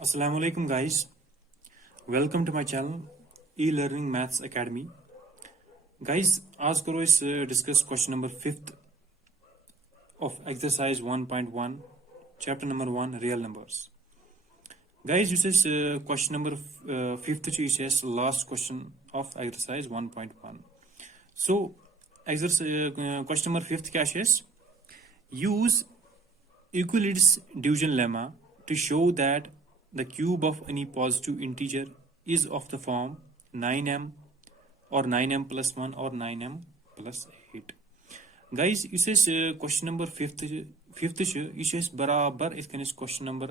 Assalamu alaikum guys. Welcome to my channel E-Learning Maths Academy. Guys, आज करो इस discuss question number 5th of exercise 1.1 chapter number 1 real numbers. Guys, this is question number 5th which is last question of exercise 1.1. So exercise question number 5th क्या है? Use Euclid's division lemma to show that the cube of any positive integer is of the form 9m or 9m plus 1 or 9m plus 8. Guys, this is question number 5th this is barabar it can is question number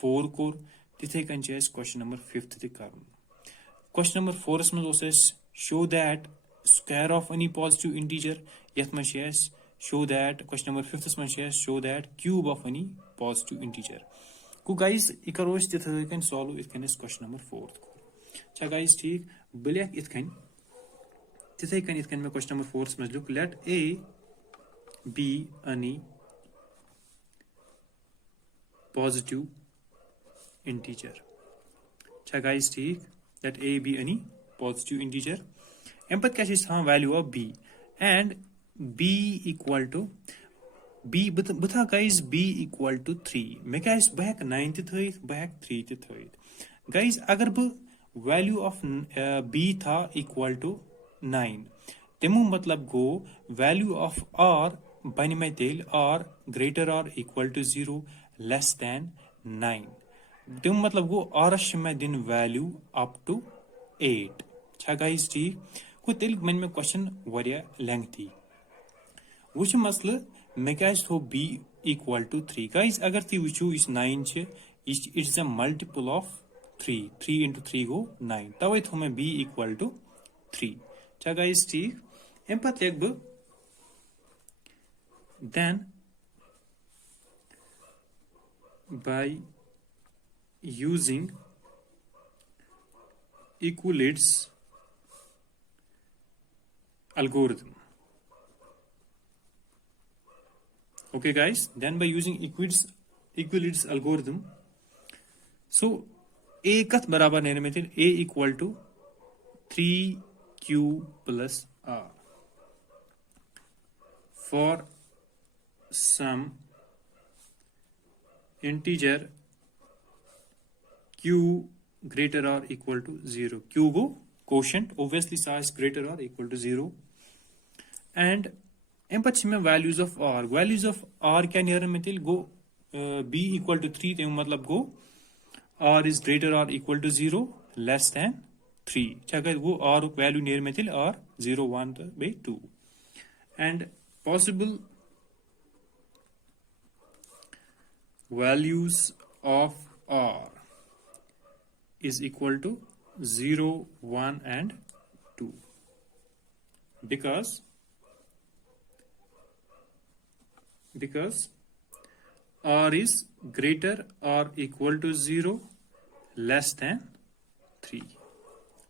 4 kor tithe kan is question number 5th te karun. Question number 4 is says show that square of any positive integer yath man is show that question number 5th man is show that cube of any positive integer. Ko guys ikarosh tithe kan solve it can is question number 4th ko. Cha guys ठीक Ballia it can tithe kan it can में question number 4 में look let a be any positive integer. Cha guys ठीक let a be any positive integer. Empath क्या चीज था value of b and b equal to b बता guys b equal to 3 मैं क्या इस बहक 9 ते थोइथ बहक 3 ते थोइथ guys अगर ब value of b था equal to 9 तमु मतलब गो value of r बन में तेल r greater or equal to 0 less than 9 तमु मतलब गो r में दिन value up to 8 छा guys ठीक को तेल मन में question वरिया lengthy वुच मसला मैं क्या थो b equal to 3 guys अगर ती वुचू इस 9 छ it's a multiple of 3 into 3 go 9 तवे थो मैं b equal to 3 चा guys ठीक एम पत लेख ब then by using Euclid's algorithm. Okay guys, then by using Euclid's algorithm, so a कथ बराबर लेने में थे a equal to 3q plus r for some integer q greater or equal to 0 q go quotient obviously size greater or equal to 0 and एम्पथ में values of r क्या near में तिल गो b equal to 3 ते मतलब गो r is greater or equal to 0 less than 3 चाहे वो r value near में तिल r 0 1 by 2 and possible values of r is equal to 0 1 and 2 because r is greater or equal to 0 less than 3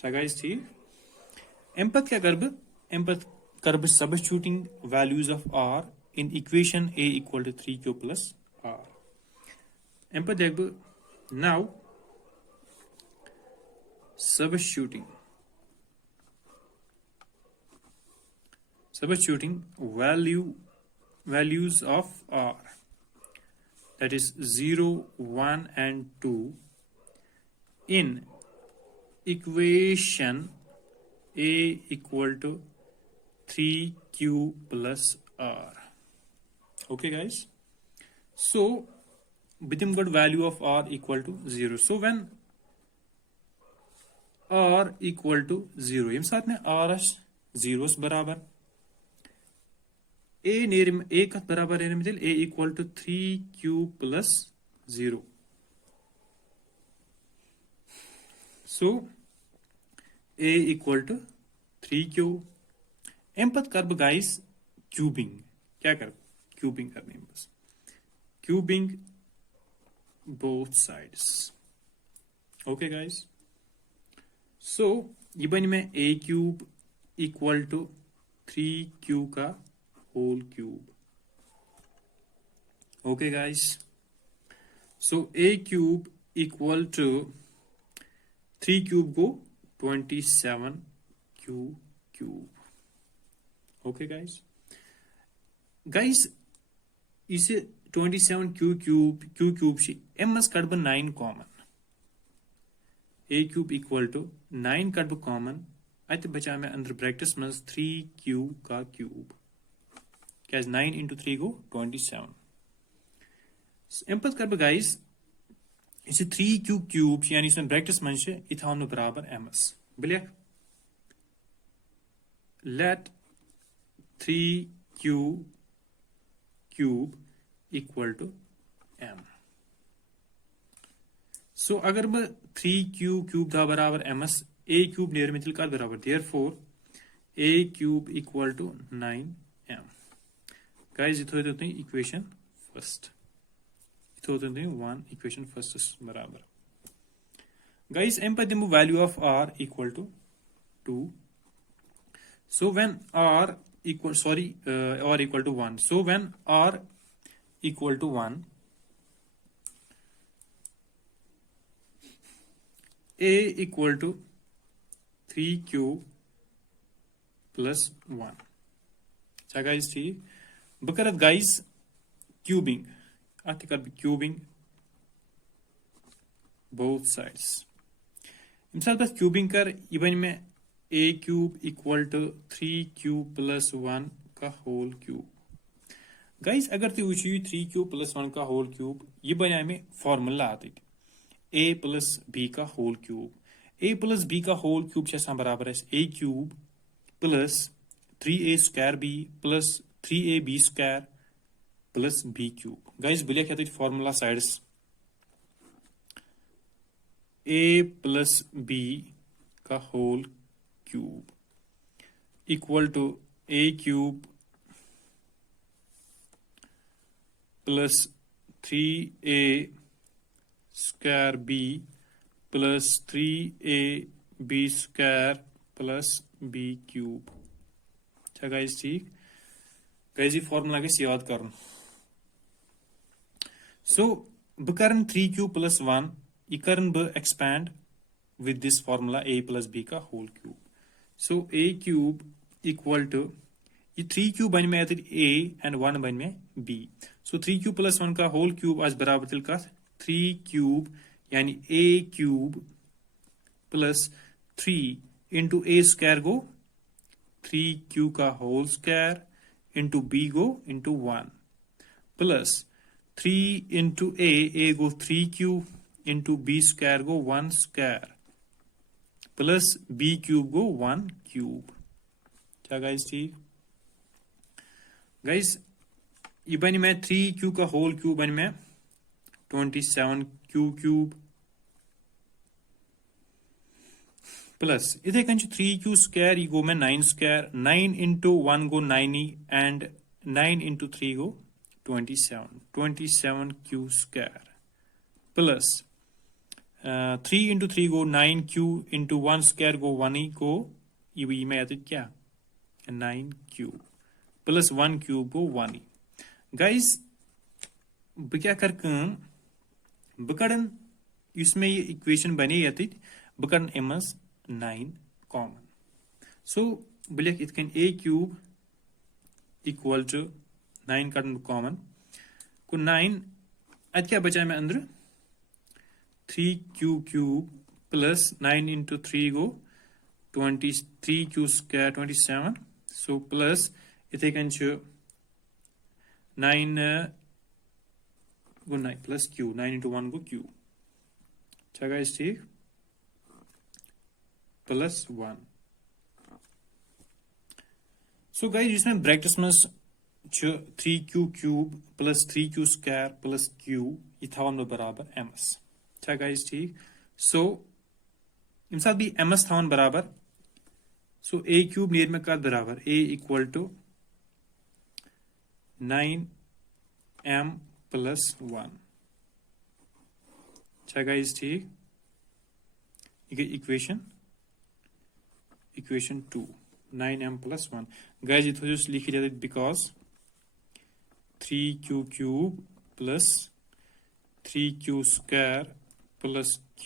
so guys ठीक एम्पथ क्या करब substituting values of r in equation a equal to 3q plus r एम्पथ देख now substituting values of r that is 0 1 and 2 in equation a equal to 3q plus r okay guys so with got value of r equal to 0 so when r equal to 0 यम साथ में r 0 बराबर a near a का बराबर है मिल a equal to 3q plus 0 so a equal to 3q एम्पथ कर guys cubing क्या कर cubing करनी बस cubing both sides okay guys so ये बन में a cube equal to 3q का whole cube okay guys so a cube equal to 3 cube go 27 q cube. Okay guys, is 27 q cube she ms cut 9 common, a cube equal to 9 cut common at बचा में अंदर brackets में 3q का cube क्या 9 into 3 go 27. अम पे कर guys इसे 3q cube यानी इसमें ब्रैकेट्स में इथावन बराबर ms बिलिया let 3q cube equal to m. So अगर मैं 3q cube था बराबर ms a cube नेर में का बराबर therefore a cube equal to 9m. Guys इतो होते हैं इक्वेशन फर्स्ट, इतो होते हैं 1 इक्वेशन फर्स्ट बराबर. Guys एम पर दिमु value of r equal to 2. So when r equal r equal to 1, so when r equal to 1, a equal to 3q plus 1. अच्छा guys ठीक बकरत guys क्यूबिंग आते कर क्यूबिंग both sides. इमसाल बस cubing कर even में a cube equal to 3q plus 1 का whole cube. Guys अगर तुम वुचो 3q plus 1 का होल क्यूब ये बनाए में फॉर्मूला आती a plus b का whole cube. a plus b का होल क्यूब छे बराबर है a cube plus 3a square b plus 3ab square plus b cube. Guys बोलिए क्या तो formula sides a plus b का whole cube equal to a cube plus 3a square b plus 3ab square plus b cube. अच्छा guys ठीक guys ये formula गस याद करन. सो बह करन 3q plus 1 ये करन बह expand with this formula a plus b का whole cube. So a cube equal to ये 3q बन में a and 1 बन में b. So 3q plus 1 का whole cube आज बराबर तिल का 3 cube यानी a cube plus 3 into a square go 3q का whole square into b go into 1 plus 3 into a go 3q into b square go 1 square plus b cube go 1 cube. क्या guys ठीक guys ये बन में 3q का whole cube बन में 27q cube plus इधे कन 3q स्क्वायर ये गो में 9 square 9 into 1 go 9 and 9 into 3 go 27q square plus 3 into 3 go 9q into 1 square go 1 go ये में आते क्या 9q plus 1 cube go 1. Guys बह क्या कर बकड़न इसमें ये इक्वेशन बने ये बकड़न एमस 9 कॉमन. सो बलिक इतकन a क्यूब इक्वल टू 9 कड़न कॉमन को 9 अत क्या बचा में अंदर 3q cube plus 9 into 3 go 23q square 27. So plus इथे कन 9 go 9 plus q 9 into 1 go q. अच्छा गाइस ठीक plus 1. So गाइस इसमें ब्रैकेट्स में 3q cube plus 3q square plus q ये थावन बराबर ms. अच्छा गाइस ठीक सो इम साथ भी ms थावन बराबर सो a क्यूब नियर में का बराबर a equal to 9m plus 1. अच्छा गाइस ठीक इक्वेशन 2 9m plus 1. गाइस ये लिखी जाती because 3q cube plus 3q square plus q,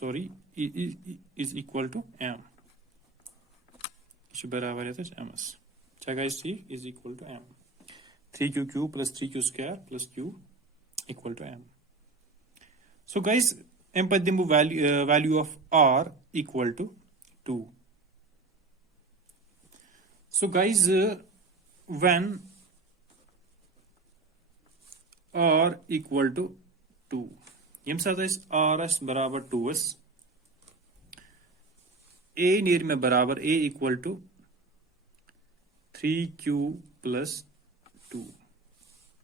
sorry, is equal to m. बराबर है ms. क्या guys ठीक is equal to m. 3q plus 3q square plus q equal to m. So guys, m पर दिम्बो value of r equal to 2. So guys, when r equal to 2, यम साथ r as बराबर 2 a near में बराबर a equal to 3q plus 2.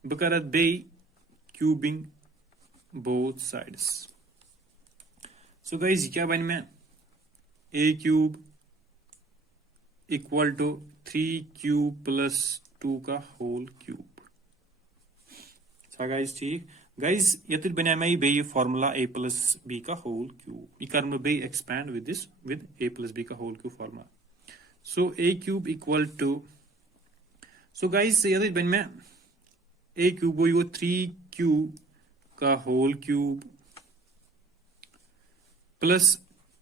बकरत bay cubing both sides. So guys, क्या बन में a cube equal to 3q plus 2 का whole cube. So guys ठीक. Guys, यतिल बना में ये formula a plus b का whole cube. ये कर में बे expand with this with a plus b का whole cube formula. So a cube equal to, so guys यतिल बन में a cube वो 3q का whole cube plus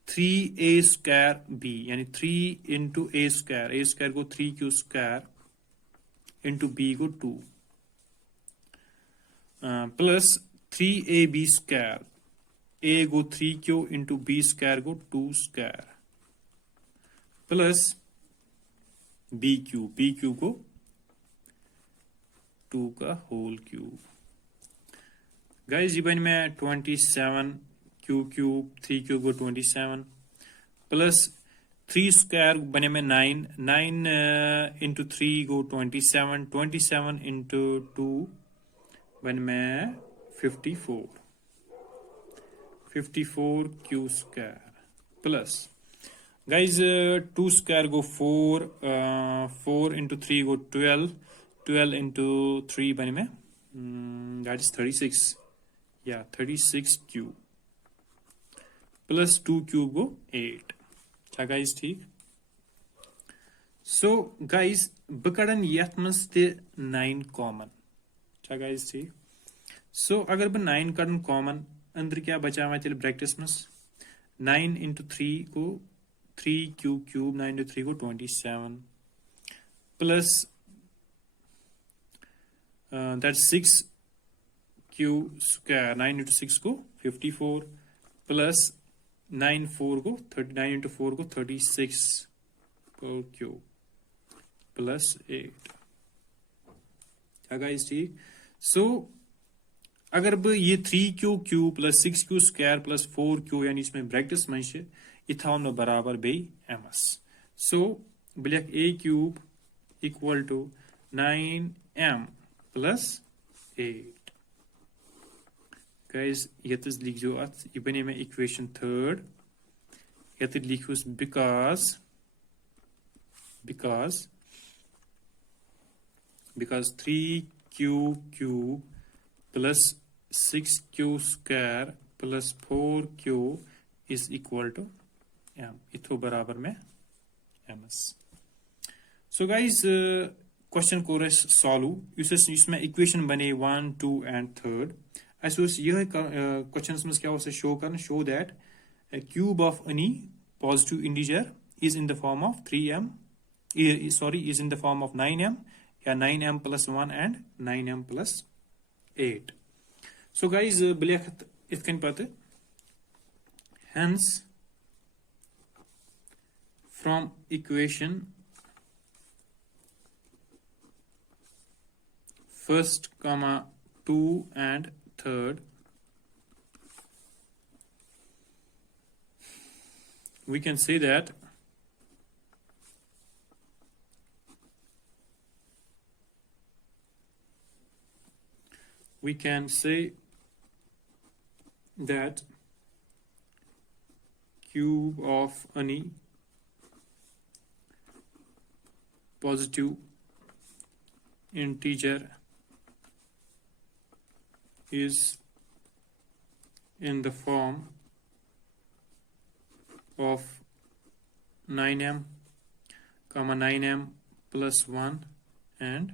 3a square b, यानी 3 into a square को 3q square into b को 2 plus 3ab square, a को 3q into b square को 2 square plus b cube को 2 का whole cube. Guys, ये बन में 27 q cube 3q को 27 plus 3 square बने में 9 into 3 को 27 into 2 बन में 54 q square plus guys 2 square go 4 into 3 go 12 into 3 बने में that is 36, yeah 36 cube plus 2 cube go 8. क्या guys ठीक. So guys बकड़न यथ मस ते 9 common. क्या guys ठीक. So अगर ब 9 कड़न common अंदर क्या बचा हुआ चल ब्रैकेट्स में 9 into 3 को 3q cube 9 into 3 को 27 plus that's 6q square 9 into 6 को 54 plus 9 4 को 39 into 4 को 36 per q plus 8. क्या guys ठीक. So अगर ब ये 3q cube plus 6q square plus 4q यानी इसमें ब्रैकेट्स में से इथावन में बराबर बे ms. So black a cube equal to 9m plus 8. Guys यतस लिख जो अत ये बने में equation third. यत लिखुस because 3q cube plus 6q square plus 4q is equal to m. इथो बराबर में ms. So guys question को रस solve इसमें equation बने 1 2 and 3rd. ऐसे यह questions में क्या हो से show करना show that a cube of any positive integer is in the form of 3m is in the form of 9m या 9m plus 1 and 9m plus 8. So guys बलियाखत इतकन पता hence from equation first comma 2 and 3rd we can say that cube of any positive integer is in the form of 9m, 9m plus 1 and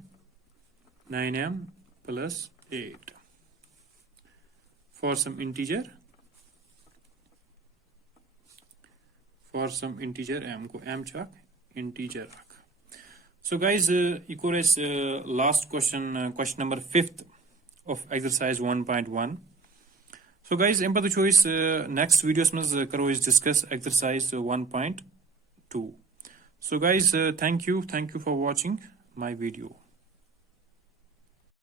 9m plus 8. for some integer m को m चक integer रख. So guys, equal as last question number 5th of exercise 1.1. So guys, em patu choice next videos mans karo is discuss exercise 1.2. So guys, thank you for watching my video.